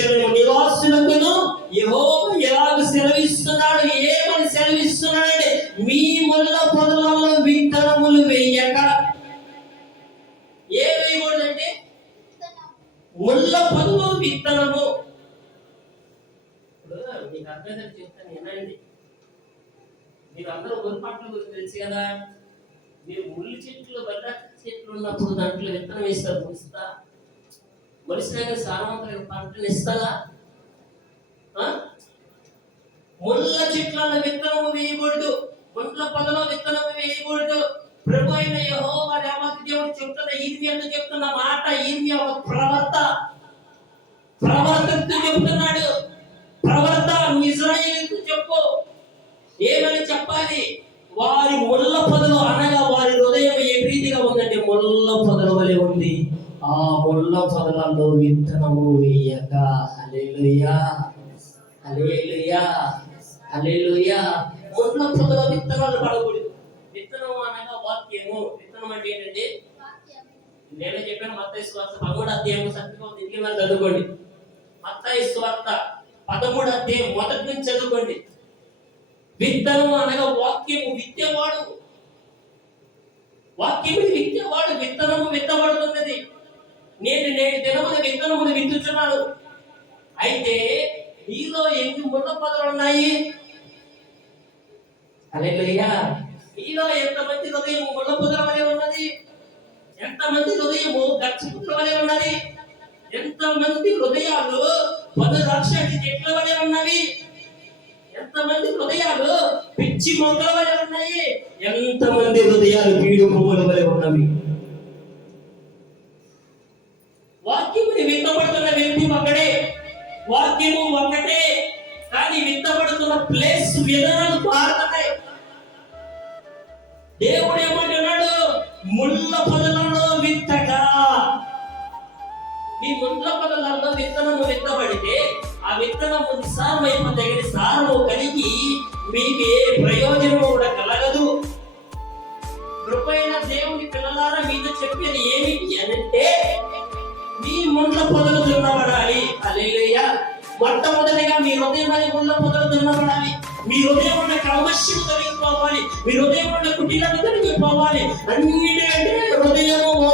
ఎరుషలేము నివాసులకును యెహోవా ఎలాగ సెలవిస్తున్నాడు? ఏమని సెలవిస్తున్నాడంటే మీ ముళ్ళ పొదలలో విత్తనములు వేయక. ఏ వేయకూడదంటే ముళ్ళ పొదలు విత్తనము. మీకు అర్థం చెప్తాను వినండి మీరు అందరూ పొరపాట్ల గురించి తెలుసు కదా? మీరు ముళ్ళు చెట్లు బట్ట చెట్లు ఉన్నప్పుడు దాంట్లో విత్తనం వేస్తారు ముస్తా ములుస్తా మొలిసినాక సారవంతమైన పంటను ఇస్తారా ముళ్ళ చెట్లను విత్తనము వేయకూడదు. ముళ్ళ పొదలో విత్తనము వేయకూడదు. ప్రభు అయిన యెహోవా దేవుడు చెప్తున్న ఈర్మ్యంతో చెప్తున్న మాట ఈర్మ్య ఒక ప్రవర్త. ప్రవర్తనతో చెప్తున్నాడు. ప్రవర్త ఇజ్రాయేలుకు చెప్పు. ఏమని చెప్పాలి? వారి ముళ్ళ పొదలు అనగా వారి హృదయం ఏ రీతిగా ఉందంటే ముళ్ళ పొదల వలె ఉంది. ఆ ముళ్ళ పొదలలో విత్తనము వేయక. అలేలుయా అలేలుయా అలేలుయా ముళ్ళ పొదల విత్తనాలు పడకూడదు. విత్తనం అనగా వాక్యము. విత్తనం అంటే ఏంటంటే? నేనే చెప్పాను మత్తయి స్వార్థ పదమూడు అధ్యాయం సత్యం తిరిగి మరి చదువుకోండి. మత్తయి స్వార్థ పదమూడు అధ్యాయం మొదటి నుంచి చదువుకోండి. విత్తనం అనగా వాక్యము విత్తేవాడు వాక్యము విత్తేవాడు విత్తనము విత్తబడుతున్నది. నేను నేటి దినమున విత్తనమును విత్తుచున్నాను అయితే నీలో ఎన్ని ముళ్ళ పొదలు ఉన్నాయి? అలెలుయ్యా నీలో ఎంతమంది హృదయం ముళ్ళ పొదల వలె ఉన్నది? ఎంతమంది హృదయము గచ్చపుత్ర వలె ఉన్నది? ఎంతమంది హృదయాలు పదు రాక్షసి చెట్ల వలె ఉన్నవి? ఎంతమంది హృదయాలు పిచ్చి మొక్కల వలె ఉన్నాయి? ఎంతమంది హృదయాలు పీడు పువ్వుల వలె ఉన్నవి? విత్తబడుతున్న వ్యక్తి ఒకడే వాక్యము ఒకటే కానీ విత్తబడుతున్న ప్లేస్ విధానాలు మారుతున్నాయి దేవుడు ఏమంటున్నాడు? ముళ్ళ పొదలలో విత్తగా. మీ ముళ్ళ పొదలలో విత్తనము విత్తబడితే ఆ విత్తనము నిస్సారం అయిపోతే సారము కలిగి మీకు ఏ ప్రయోజనము కూడా కలగదు. కృపైన దేవుని పిల్లలారా మీతో చెప్పేది ఏమిటి అంటే మీ ముండ్ల పొదలు దున్నబడాలి అలేలుయ్య మొట్టమొదటిగా మీ హృదయం అనే ముండ్ల పొదలు దున్నబడాలి మీ హృదయం ఉన్న కల్మష్యం తొలగిపోవాలి. మీ హృదయం ఉన్న కుటీలను తొలగిపోవాలి. అన్నిటికంటే హృదయము